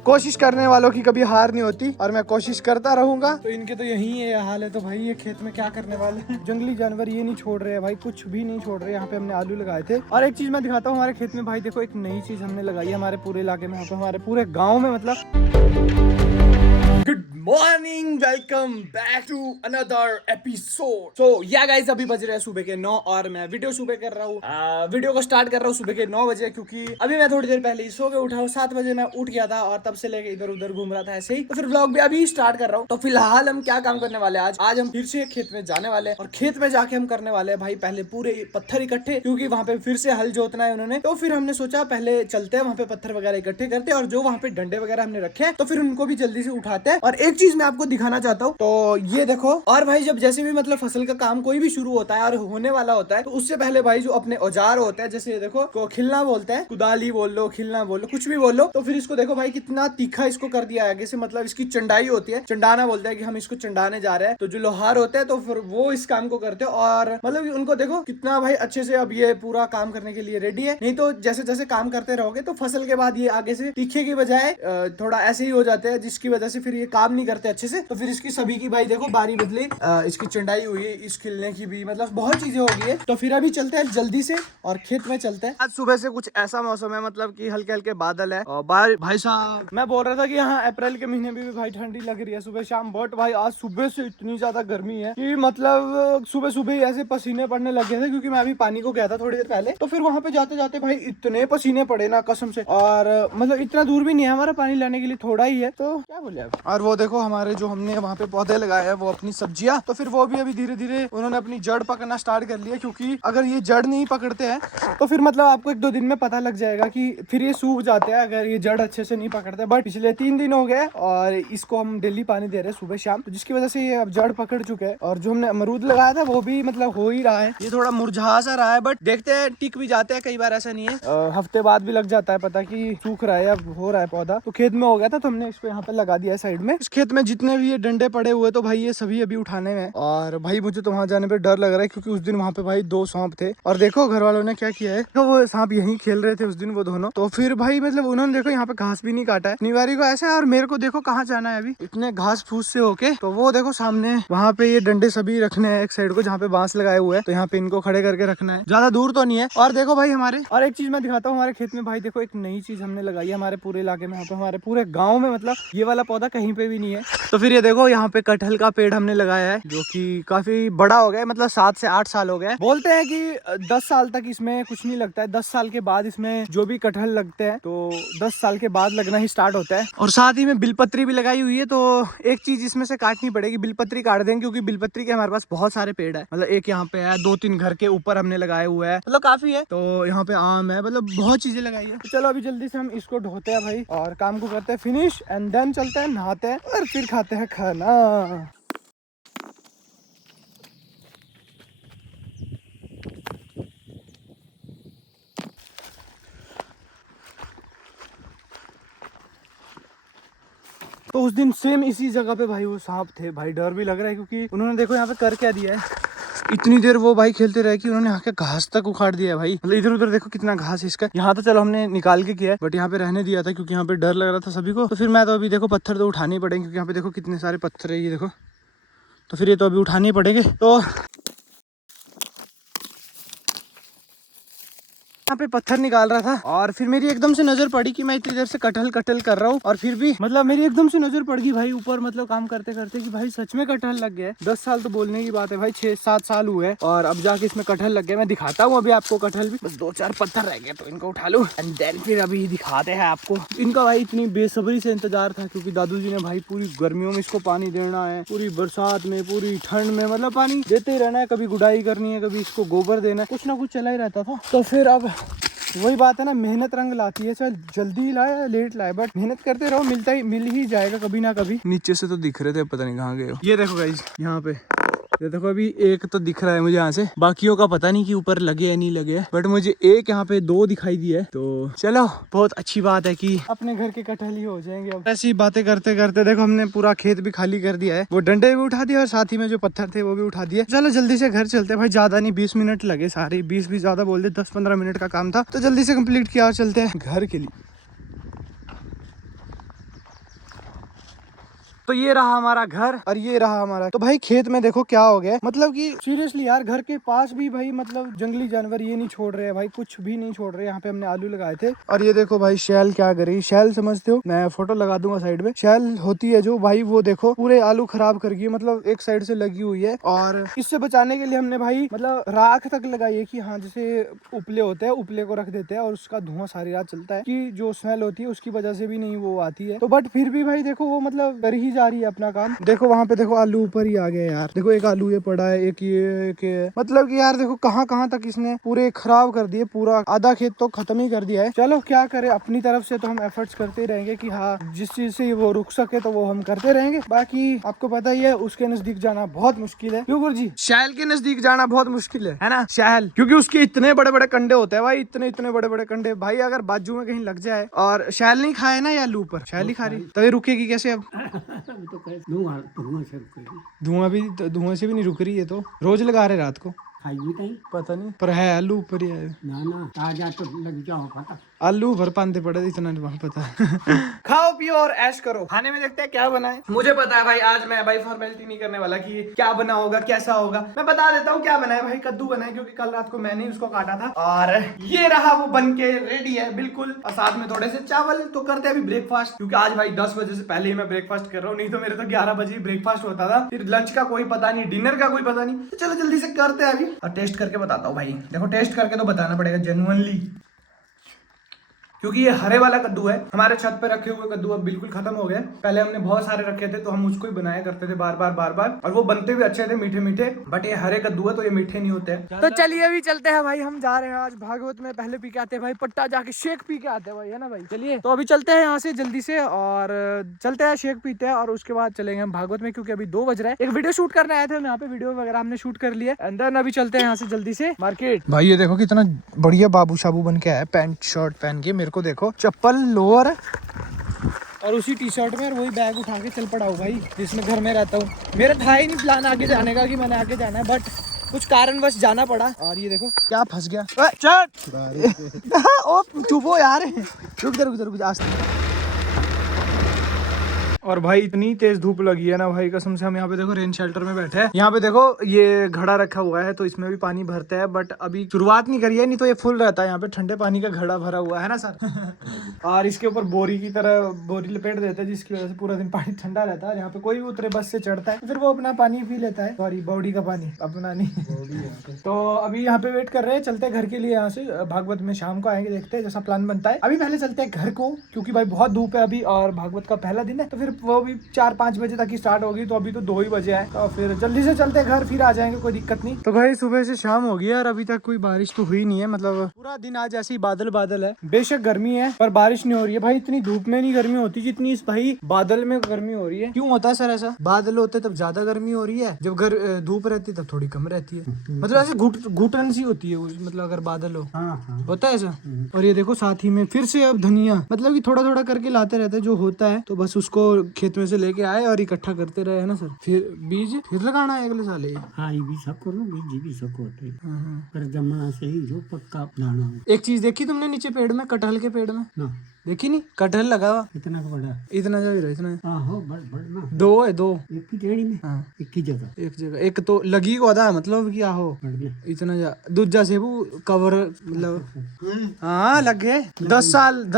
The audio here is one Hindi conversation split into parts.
कोशिश करने वालों की कभी हार नहीं होती और मैं कोशिश करता रहूंगा। तो इनके तो यही है हाल है। तो भाई ये खेत में क्या करने वाले हैं, जंगली जानवर ये नहीं छोड़ रहे हैं भाई, कुछ भी नहीं छोड़ रहे। यहाँ पे हमने आलू लगाए थे। और एक चीज मैं दिखाता हूँ हमारे खेत में भाई, देखो एक नई चीज हमने लगाई है हमारे पूरे इलाके में, यहाँ पे हमारे पूरे गाँव में मतलब। Good morning, welcome back to another episode. So yeah guys, अभी बज रहे हैं सुबह के 9 और मैं वीडियो सुबह कर रहा हूँ। वीडियो को स्टार्ट कर रहा हूँ सुबह के 9 बजे, क्योंकि अभी मैं थोड़ी देर पहले ही सो के उठा हूँ। 7 बजे मैं उठ गया था और तब से लेके इधर उधर घूम रहा था ऐसे ही। तो फिर व्लॉग भी अभी स्टार्ट कर रहा हूँ। तो फिलहाल हम क्या काम करने वाले हैं, आज हम फिर से खेत में जाने वाले हैं और खेत में जाके हम करने वाले हैं भाई पहले पूरे पत्थर इकट्ठे, क्योंकि वहाँ पे फिर से हल जोतना है उन्होंने। तो फिर हमने सोचा पहले चलते हैं वहाँ पे पत्थर वगैरह इकट्ठे करते हैं और जो वहाँ पे डंडे वगैरह हमने रखे हैं तो फिर उनको भी जल्दी से उठाते हैं। और एक चीज मैं आपको दिखाना चाहता हूँ, तो ये देखो। और भाई जब जैसे भी मतलब फसल का काम कोई भी शुरू होता है और होने वाला होता है, तो उससे पहले भाई जो अपने औजार होते हैं, जैसे देखो को खिलना बोलते हैं, कुदाली बोल लो, खिलना बोल लो, कुछ भी बोल लो। तो फिर इसको देखो भाई कितना तीखा इसको कर दिया आगे से, मतलब इसकी चंडाई होती है, चंडाना बोलते हैं कि हम इसको चंडाने जा रहे हैं। तो जो लोहार होते हैं तो फिर वो इस काम को करते हैं और मतलब उनको देखो कितना भाई अच्छे से अब ये पूरा काम करने के लिए रेडी है। नहीं तो जैसे जैसे काम करते रहोगे तो फसल के बाद ये आगे से तीखे की बजाय थोड़ा ऐसे ही हो जाते हैं, जिसकी वजह से फिर ये काम नहीं करते अच्छे से। तो फिर इसकी सभी की भाई देखो बारी बदली, इसकी चंडाई हुई है, इस खिलने की भी, मतलब बहुत चीजें हो गई है। तो फिर अभी चलते हैं जल्दी से और खेत में चलते हैं। आज सुबह से कुछ ऐसा मौसम है, मतलब कि हल्के हल्के बादल है और भाई साहब मैं बोल रहा था कि यहाँ अप्रैल के महीने में भी भाई ठंडी लग रही है सुबह शाम, बट भाई आज सुबह से इतनी ज्यादा गर्मी है कि मतलब सुबह सुबह ही ऐसे पसीने पड़ने लग गए थे। क्योंकि मैं अभी पानी को गया था थोड़ी देर पहले, तो फिर वहां पे जाते जाते भाई इतने पसीने पड़े ना कसम से। और मतलब इतना दूर भी नहीं है हमारा पानी लाने के लिए, थोड़ा ही है, तो क्या बोले अब। और वो देखो हमारे जो हमने वहाँ पे पौधे लगाए हैं वो अपनी सब्जियां, तो फिर वो भी अभी धीरे धीरे उन्होंने अपनी जड़ पकड़ना स्टार्ट कर लिया। क्योंकि अगर ये जड़ नहीं पकड़ते हैं तो फिर मतलब आपको 1-2 दिन में पता लग जाएगा कि फिर ये सूख जाते हैं अगर ये जड़ अच्छे से नहीं पकड़ते। बट पिछले 3 दिन हो गए और इसको हम डेली पानी दे रहे हैं सुबह शाम, तो जिसकी वजह से ये अब जड़ पकड़ चुके हैं। और जो हमने अमरूद लगाया था वो भी मतलब हो ही रहा है, ये थोड़ा मुरझा सा रहा है, बट देखते हैं टिक भी जाते हैं, कई बार ऐसा नहीं है, हफ्ते बाद भी लग जाता है पता कि सूख रहा है या हो रहा है पौधा। तो खेत में हो गया था तो हमने इसको यहाँ पे लगा दिया है साइड में। इस खेत में जितने भी ये डंडे पड़े हुए तो भाई ये सभी अभी उठाने में। और भाई मुझे तो वहाँ जाने पे डर लग रहा है, क्योंकि उस दिन वहाँ पे भाई 2 सांप थे और देखो घर वालों ने क्या किया है, तो वो सांप यहीं खेल रहे थे उस दिन वो दोनों। तो फिर भाई मतलब उन्होंने देखो यहाँ पे घास भी नहीं काटा है निवारी को ऐसा है। और मेरे को देखो कहाँ जाना है अभी इतने घास फूस से होके, तो वो देखो सामने वहाँ पे ये डंडे सभी रखने हैं एक साइड को, जहाँ पे बांस लगाए हुए हैं, तो यहाँ पे इनको खड़े करके रखना है, ज्यादा दूर तो नहीं है। और देखो भाई हमारे, और एक चीज मैं दिखाता हूँ हमारे खेत में भाई, देखो एक नई चीज हमने लगाई है हमारे पूरे इलाके में, यहाँ पे हमारे पूरे गाँव में, मतलब ये वाला पौधा कहीं पे भी नहीं है। तो फिर ये देखो यहाँ पे कटहल का पेड़ हमने लगाया है, जो कि काफी बड़ा हो गया है, मतलब 7 से 8 साल हो गए। बोलते हैं कि 10 साल तक इसमें कुछ नहीं लगता है, 10 साल के बाद इसमें जो भी कटहल लगते हैं तो 10 साल के बाद लगना ही स्टार्ट होता है। और साथ ही में बिलपत्री भी लगाई हुई है, तो एक चीज इसमें से काटनी पड़ेगी, बिलपत्री काट देंगे, क्योंकि बिलपत्री के हमारे पास बहुत सारे पेड़ है, मतलब एक यहाँ पे है, 2-3 घर के ऊपर हमने लगाए हुए हैं, मतलब काफी है। तो यहाँ पे आम है, मतलब बहुत चीजें लगाई है। तो चलो अभी जल्दी से हम इसको ढोते हैं भाई और काम को करते हैं फिनिश, एंड देन चलते हैं नहाते हैं और फिर खाते हैं खाना। तो उस दिन सेम इसी जगह पे भाई वो सांप थे भाई, डर भी लग रहा है, क्योंकि उन्होंने देखो यहाँ पे कर क्या दिया है, इतनी देर वो भाई खेलते रहे कि उन्होंने यहाँ के घास तक उखाड़ दिया है भाई, मतलब इधर उधर देखो कितना घास है इसका। यहाँ तो चलो हमने निकाल के किया है, बट यहाँ पे रहने दिया था क्योंकि यहाँ पे डर लग रहा था सभी को। तो फिर मैं तो अभी देखो पत्थर तो उठाने ही पड़ेंगे, क्योंकि यहाँ पे देखो कितने सारे पत्थर है, ये देखो, तो फिर ये तो अभी उठाने ही पड़ेंगे। तो यहाँ पे पत्थर निकाल रहा था और फिर मेरी एकदम से नजर पड़ी कि मैं इतनी देर से कटहल कर रहा हूँ, और फिर भी मतलब मेरी एकदम से नजर पड़ गई भाई ऊपर, मतलब काम करते करते, कि भाई सच में कटहल लग गया है। 10 साल तो बोलने की बात है भाई, 6-7 साल हुए हैं और अब जाके इसमें कटहल लग गया। मैं दिखाता हूँ अभी आपको कटहल भी, बस 2-4 पत्थर रह गए तो इनको उठा लूं एंड देन फिर अभी दिखाते हैं आपको। इनका भाई इतनी बेसब्री से इंतजार था, क्योंकि दादू जी ने भाई पूरी गर्मियों में इसको पानी देना है, पूरी बरसात में, पूरी ठंड में, मतलब पानी देते ही रहना है, कभी गुड़ाई करनी है, कभी इसको गोबर देना है, कुछ ना कुछ चला ही रहता था। तो फिर अब वही बात है ना, मेहनत रंग लाती है, चाहे जल्दी लाए या लेट लाए, बट मेहनत करते रहो, मिल ही जाएगा कभी ना कभी। नीचे से तो दिख रहे थे, पता नहीं कहाँ गए हो। ये देखो गाइस यहाँ पे, ये देखो अभी एक तो दिख रहा है मुझे यहाँ से, बाकियों का पता नहीं कि ऊपर लगे या नहीं लगे, बट मुझे एक यहाँ पे 2 दिखाई दिए है। तो चलो बहुत अच्छी बात है कि अपने घर के कटहल ही हो जाएंगे। अब ऐसी बातें करते करते देखो हमने पूरा खेत भी खाली कर दिया है, वो डंडे भी उठा दिए और साथ ही में जो पत्थर थे वो भी उठा दिए। चलो जल्दी से घर चलते भाई, ज्यादा नहीं 20 मिनट लगे, सारे 20 भी ज्यादा बोल दे, 10-15 मिनट का काम था, तो जल्दी से कम्प्लीट किया और चलते हैं घर के लिए। तो ये रहा हमारा घर और ये रहा हमारा, तो भाई खेत में देखो क्या हो गया, मतलब कि सीरियसली यार घर के पास भी भाई मतलब जंगली जानवर ये नहीं छोड़ रहे हैं भाई, कुछ भी नहीं छोड़ रहे। यहाँ पे हमने आलू लगाए थे और ये देखो भाई शैल क्या कर रही, शैल समझते हो, मैं फोटो लगा दूंगा साइड में, शैल होती है जो भाई, वो देखो पूरे आलू खराब कर गई, मतलब एक साइड से लगी हुई है। और इससे बचाने के लिए हमने भाई मतलब राख तक लगाई है कि हाँ जैसे उपले होते हैं, उपले को रख देते हैं और उसका धुआं सारी रात चलता है कि जो स्मेल होती है उसकी वजह से भी नहीं वो आती है। तो बट फिर भी भाई देखो वो मतलब कर ही जा रही है अपना काम। देखो वहाँ पे देखो आलू ऊपर ही आ गए यार, देखो एक आलू ये पड़ा है, एक ये मतलब कि यार देखो कहाँ तक इसने पूरे खराब कर दिए, पूरा आधा खेत तो खत्म ही कर दिया है। चलो क्या करे, अपनी तरफ से तो हम एफर्ट्स करते ही रहेंगे कि हाँ जिस चीज से वो रुक सके तो वो हम करते रहेंगे। बाकी आपको पता ही है उसके नजदीक जाना बहुत मुश्किल है। क्यों गुरुजी? शैल के नजदीक जाना बहुत मुश्किल है ना शैल, क्योंकि उसके इतने बड़े बड़े कंडे होते हैं भाई, इतने बड़े बड़े कंडे भाई, अगर बाजू में कहीं लग जाए। और शैल नहीं खाए ना या आलू पर, शैल ही खा रही, तो ये रुकेगी कैसे अब? धुआं से भी नहीं रुक रही है, तो रोज लगा रहे रात को, पता नहीं पर है आलू ऊपर ही है ना, ताजा तो लग जाओ पता, आलू भर पांदे पड़े इतना नहीं पता। खाओ पियो और ऐश करो। खाने में देखते हैं क्या बना है, मुझे पता है भाई, आज मैं भाई फॉर्मेलिटी नहीं करने वाला कि क्या बना होगा कैसा होगा, मैं बता देता हूँ क्या बना है भाई। कद्दू बना है क्योंकि कल रात को मैंने उसको काटा था और ये रहा वो बन के रेडी है बिल्कुल, और साथ में थोड़े से चावल। तो करते हैं अभी ब्रेकफास्ट, क्योंकि आज भाई 10 बजे से पहले ही मैं ब्रेकफास्ट कर रहा हूँ, नहीं तो मेरे तो 11 बजे ब्रेकफास्ट होता था, फिर लंच का कोई पता नहीं, डिनर का कोई पता नहीं। तो चलो जल्दी से करते हैं अभी और टेस्ट करके बताता हूँ भाई। देखो टेस्ट करके तो बताना पड़ेगा जेन्युइनली, क्योंकि ये हरे वाला कद्दू है। हमारे छत पे रखे हुए कद्दू अब बिल्कुल खत्म हो गए, पहले हमने बहुत सारे रखे थे तो हम उसको ही बनाया करते थे बार बार और वो बनते भी अच्छे थे, मीठे मीठे। बट ये हरे कद्दू है तो ये मीठे नहीं होते हैं। तो चलिए अभी चलते हैं भाई, हम जा रहे हैं आज भागवत में, पहले पी के आते हैं भाई, पट्टा जाके शेक पी के आते हैं भाई, है ना भाई। चलिए तो अभी चलते हैं यहाँ से जल्दी से और चलते हैं शेक पीते हैं और उसके बाद चलेंगे हम भागवत में, क्योंकि अभी 2 बज रहा है। एक वीडियो शूट करने आए थे हम यहाँ पे, वीडियो वगैरह हमने शूट कर लिया एंड देन अभी चलते हैं यहाँ से जल्दी से मार्केट। भाई ये देखो कितना बढ़िया बाबू शाबू बन के आया, पैंट शर्ट पहन के, मेरे को देखो चप्पल लोअर और उसी टी शर्ट में, और वही बैग उठा के चल पड़ा हूँ भाई जिसमें घर में रहता हूँ। मेरा था ही नहीं प्लान आगे जाने का कि मैंने आगे जाना है, बट कुछ कारणवश जाना पड़ा। और ये देखो क्या फंस गया, ओ चुप हो यार, रुक जा। और भाई इतनी तेज धूप लगी है ना भाई कसम से। हम यहाँ पे देखो रेन शेल्टर में बैठे हैं, यहाँ पे देखो ये घड़ा रखा हुआ है तो इसमें भी पानी भरते हैं, बट अभी शुरुआत नहीं करी है, नहीं तो ये फुल रहता है। यहाँ पे ठंडे पानी का घड़ा भरा हुआ है ना सर। और इसके ऊपर बोरी की तरह बोरी लपेट देते हैं, जिसकी वजह से पूरा दिन पानी ठंडा रहता है। यहाँ पे कोई भी उतरे बस से चढ़ता है तो फिर वो अपना पानी पी लेता है, सॉरी बॉडी का पानी, अपना नहीं। तो अभी यहाँ पे वेट कर रहे हैं, चलते हैं घर के लिए। यहाँ से भागवत में शाम को आएंगे, देखते हैं जैसा प्लान बनता है। अभी पहले चलते हैं घर को, क्योंकि भाई बहुत धूप है अभी और भागवत का पहला दिन है, तो फिर वो भी 4-5 बजे तक ही स्टार्ट होगी, तो अभी तो 2 ही बजे है, तो फिर जल्दी से चलते घर, फिर आ जाएंगे, कोई दिक्कत नहीं। तो भाई सुबह से शाम हो गई और अभी तक कोई बारिश तो हुई नहीं है, मतलब पूरा दिन आज ऐसे ही बादल है। बेशक गर्मी है पर बारिश नहीं हो रही है भाई, इतनी धूप में नहीं गर्मी होती जितनी इस भाई बादल में गर्मी हो रही है। क्यों होता है सर ऐसा? बादल होते तब ज्यादा गर्मी हो रही है, जब धूप रहती है तब थोड़ी कम रहती है, मतलब ऐसे घुटन सी होती है, मतलब अगर बादल हो। होता है ऐसा। और ये देखो साथ ही में फिर से अब धनिया, मतलब कि थोड़ा थोड़ा करके लाते रहते हैं, जो होता है तो बस उसको खेत में से लेके आए और इकट्ठा करते रहे, है ना सर। फिर बीज फिर लगाना है अगले साल। हाँ ये भी सबको ना, बीज भी सबको होते हैं, पर जमना से ही जो पक्का दाना। एक चीज देखी तुमने नीचे पेड़ में, कटहल के पेड़ में ना देखी नहीं? कटहल लगा हुआ इतना बड़ा, इतना जा रहा, इतना हो बड़ ना, 2 है 2 एक ही टेढ़ी में। हाँ एक ही जगह, एक जगह, एक तो लगी को आधा, मतलब क्या हो इतना जा, दूजा से वो कवर, मतलब हाँ लग गए। 10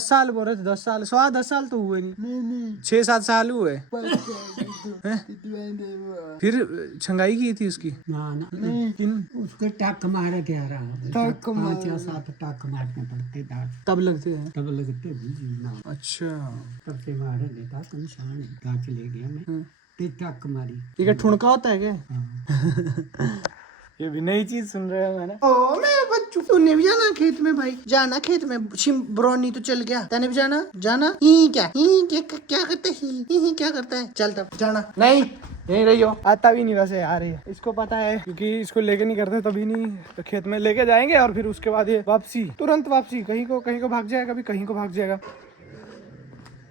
साल बोल रहे थे, 10 साल 10 साल तो हुए नहीं, 6-7 साल हुए। फिर छंगाई की थी उसकी ना किन उसके टक मारे के आ रहा, 5-7 टक मारने पड़ते दांत, तब लगते हैं, तब लगते भी ना। अच्छा तब से मारे लेता कंशान गांच ले गया मैं, टक मारी। ये क्या ठुणका होता है क्या? ये भी नई चीज सुन रहे हो मैंने। ओ मेरे बच्चों, तूने भी जाना खेत में भाई, जाना खेत में, ब्रोनी तो चल गया, तने भी जाना ही क्या करते ही क्या करता है, चल तब जाना। नहीं यही रही हो, आता भी नहीं वैसे आ रही है, इसको पता है क्योंकि इसको लेके नहीं करते तभी नहीं, तो खेत में लेके जाएंगे और फिर उसके बाद ये वापसी, तुरंत वापसी, कहीं को भाग जाएगा, कभी कहीं को भाग जाएगा।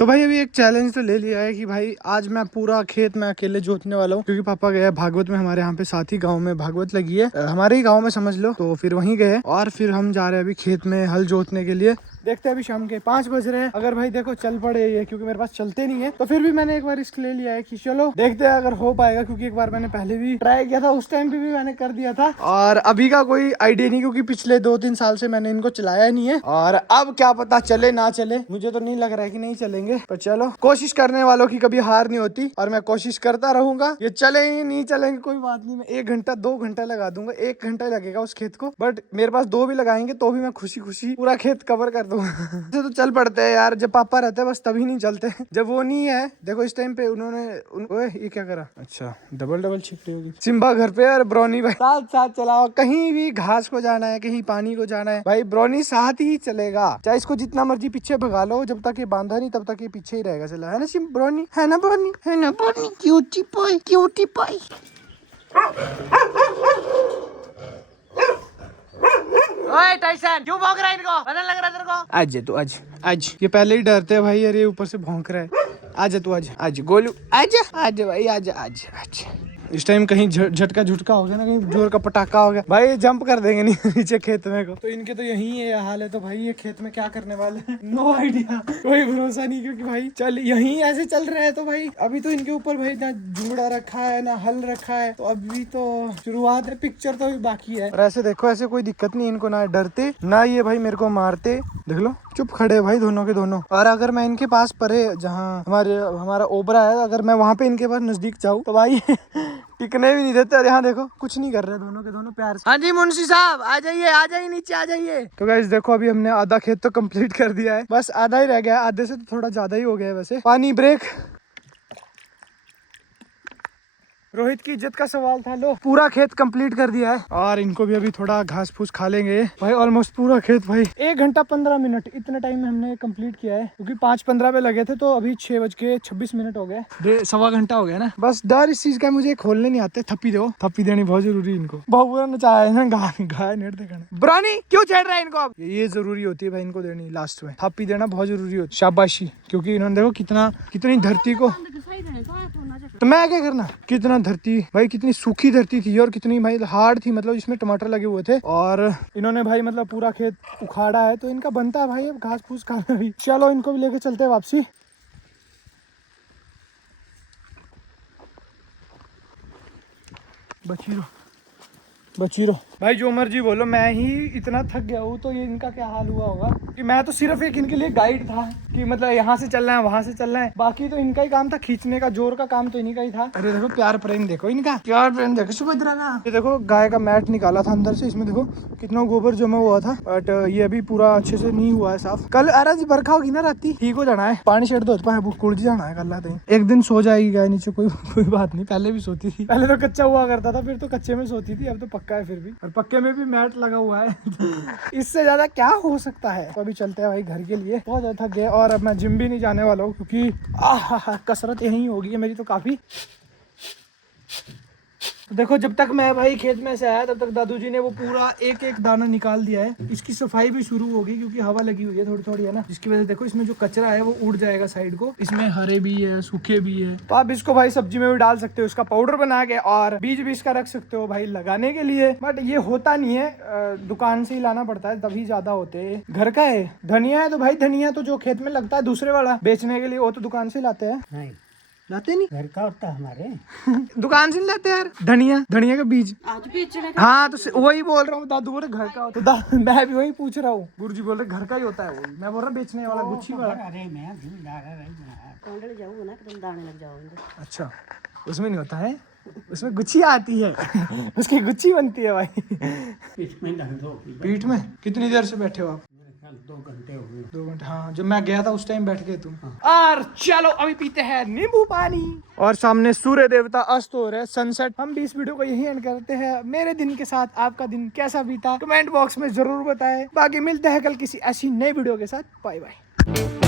तो भाई अभी एक चैलेंज तो ले लिया है कि भाई आज मैं पूरा खेत में अकेले जोतने वाला हूँ, क्योंकि पापा गए भागवत में, हमारे यहाँ पे साथ ही गाँव में भागवत लगी है, हमारे ही गाँव में समझ लो, तो फिर वहीं गए और फिर हम जा रहे हैं अभी खेत में हल जोतने के लिए। देखते हैं अभी शाम के 5 बज रहे हैं। अगर भाई देखो चल पड़े ये, क्योंकि मेरे पास चलते नहीं है, तो फिर भी मैंने एक बार रिस्क ले लिया है कि चलो देखते हैं अगर हो पाएगा, क्योंकि एक बार मैंने पहले भी ट्राई किया था, उस टाइम पे भी मैंने कर दिया था। और अभी का कोई आइडिया नहीं, क्योंकि पिछले 2-3 साल से मैंने इनको चलाया नहीं है, और अब क्या पता चले ना चले। मुझे तो नहीं लग रहा है कि नहीं चलेंगे, पर चलो कोशिश करने वालों की कभी हार नहीं होती, और मैं कोशिश करता रहूंगा। ये चलेंगे नहीं चलेंगे कोई बात नहीं, मैं 1 घंटा 2 घंटा लगा दूंगा, 1 घंटा लगेगा उस खेत को, बट मेरे पास 2 भी लगाएंगे तो भी मैं खुशी खुशी पूरा खेत कवर कर दूंगा। तो चल पड़ते हैं यार, जब पापा रहते हैं बस तभी नहीं चलते, जब वो नहीं है। देखो इस टाइम पे उन्होंने ओए ये क्या करा, अच्छा डबल छिपटी होगी। सिम्बा घर पे और ब्रोनी भाई साथ साथ चलाओ, कहीं भी घास को जाना है, कहीं पानी को जाना है, भाई ब्रोनी साथ ही चलेगा, चाहे इसको जितना मर्जी पीछे भगा लो, जब तक ये बांधा नहीं तब तक ये पीछे ही रहेगा। चला है ना सिम ब्रोनी, है ना ब्रोनी, है ना ब्रोनी, क्यूटी पाई, क्यूटी पाई। ओए टाइसन, क्यों भौंक रहा है इनको? पता लग रहा है तेरे को? आज तू आज ये पहले ही डरते हैं भाई, अरे ऊपर से भौंक रहा है। आजा तू आज गोलू आजा भाई आजा। इस टाइम कहीं झटका झुटका हो गया ना, कहीं जोर का पटाखा हो गया, भाई जंप कर देंगे नीचे खेत में को। तो इनके तो यही है हाल है, तो भाई ये खेत में क्या करने वाले हैं नो आइडिया, कोई भरोसा नहीं, क्योंकि भाई चल यही ऐसे चल रहे हैं। तो भाई अभी तो इनके ऊपर भाई ना जुड़ा रखा है ना हल रखा है, तो अभी तो शुरुआत है, पिक्चर तो अभी बाकी है। और ऐसे देखो, ऐसे कोई दिक्कत नहीं इनको, ना डरते ना ये भाई मेरे को मारते, देख लो चुप खड़े भाई दोनों के दोनों। और अगर मैं इनके पास परे, जहाँ हमारा ओबरा है, अगर मैं वहाँ पे इनके पास नजदीक जाऊँ तो भाई टिकने भी नहीं देते। और यहाँ देखो कुछ नहीं कर रहे दोनों के दोनों प्यार से। हाँ जी मुंशी साहब आ जाइए नीचे आ जाइए। तो गाइस देखो अभी हमने आधा खेत तो कंप्लीट कर दिया है, बस आधा ही रह गया, आधे से तो थोड़ा ज्यादा ही हो गया है वैसे। पानी ब्रेक, रोहित की इज्जत का सवाल था। लो पूरा खेत कंप्लीट कर दिया है, और इनको भी अभी थोड़ा घास फूस खा लेंगे भाई। ऑलमोस्ट पूरा खेत भाई 1 घंटा 15 मिनट इतने टाइम में हमने कंप्लीट किया है, क्योंकि 5:15 पे लगे थे, तो अभी 6:26 हो गए, सवा घंटा हो गया ना। बस डर इस चीज का मुझे खोलने नहीं आते। थप्पी दो, थप्पी देनी बहुत जरूरी है इनको, बहुत बुरा नचाया है ना गाय नेट देखा ब्रानी क्यों छेड़ रहा है इनको। अब ये जरूरी होती है भाई इनको देनी, लास्ट में थप्पी देना बहुत जरूरी होती है, शाबाशी। क्योंकि इन्होंने देखो कितनी धरती को, तो मैं क्या करना, कितना धरती भाई, कितनी सूखी धरती थी और कितनी भाई हार्ड थी, मतलब इसमें टमाटर लगे हुए थे, और इन्होंने भाई मतलब पूरा खेत उखाड़ा है, तो इनका बनता है भाई अब घास फूस खाना भी। चलो इनको भी लेके चलते हैं वापसी। बची रहो भाई, जो मर्जी बोलो, मैं ही इतना थक गया हूँ, तो ये इनका क्या हाल हुआ होगा। कि मैं तो सिर्फ एक इनके लिए गाइड था, कि मतलब यहाँ से चलना है वहां से चलना है, बाकी तो इनका ही काम था, खींचने का जोर का काम तो इन्हीं का ही था। अरे देखो प्यार प्रेम देखो इनका, प्यार प्रेम देखो सुभद्रा का। ये देखो गाय का मैट निकाला था अंदर से, इसमें देखो कितना गोबर जमा हुआ था, बट ये अभी पूरा अच्छे से नहीं हुआ है साफ। कल अरे बरखा होगी ना राती, ठीक हो जाना है, पानी छेड़ दो कुड़ जाना है कल। एक दिन सो जाएगी गाय नीचे, कोई बात नहीं, पहले भी सोती थी, पहले तो कच्चा हुआ करता था, फिर तो कच्चे में सोती थी, अब तो पक्का है फिर भी, और पक्के में भी मैट लगा हुआ है। इससे ज्यादा क्या हो सकता है। तो अभी चलते हैं भाई घर के लिए, बहुत ज्यादा थक गए, और अब मैं जिम भी नहीं जाने वाला हूँ, क्योंकि कसरत यही होगी है मेरी तो काफी। देखो जब तक मैं भाई खेत में से आया तब तक दादू जी ने वो पूरा एक एक दाना निकाल दिया है। इसकी सफाई भी शुरू होगी, क्योंकि हवा लगी हुई है थोड़ी थोड़ी है ना, जिसकी वजह से देखो इसमें जो कचरा है वो उड़ जाएगा साइड को। इसमें हरे भी है, सूखे भी है, तो आप इसको भाई सब्जी में भी डाल सकते हो, इसका पाउडर बना के, और बीज भी इसका रख सकते हो भाई लगाने के लिए। बट ये होता नहीं है, दुकान से ही लाना पड़ता है, तभी ज्यादा होते हैं। घर का है धनिया है, तो भाई धनिया तो जो खेत में लगता है दूसरे वाला बेचने के लिए, वो तो दुकान से लाते हैं। लाते नहीं, घर का होता हमारे। दुकान से नहीं लाते यार धनिया का बीज। हाँ तो वही बोल रहा हूँ, दादू बोल रहे घर का होता, तो मैं भी वही पूछ रहा हूँ। गुरुजी बोल रहे घर का ही होता है, वही मैं बोल रहा बेचने वाला गुच्छी वाला। अरे मैं दाने लग जाओगे। अच्छा उसमें नहीं होता है, उसमें गुच्छी आती है। उसकी गुच्छी बनती है भाई। पीठ में कितनी देर से बैठे हो आप? 2 घंटे हो गए। 2 घंटे, हाँ जब मैं गया था उस टाइम बैठ गए तुम। और चलो अभी पीते हैं नींबू पानी, और सामने सूर्य देवता अस्त हो रहे हैं, सनसेट। हम भी इस वीडियो को यही एंड करते हैं। मेरे दिन के साथ आपका दिन कैसा बीता कमेंट बॉक्स में जरूर बताएं। बाकी मिलते हैं कल किसी ऐसी नई वीडियो के साथ। Bye bye.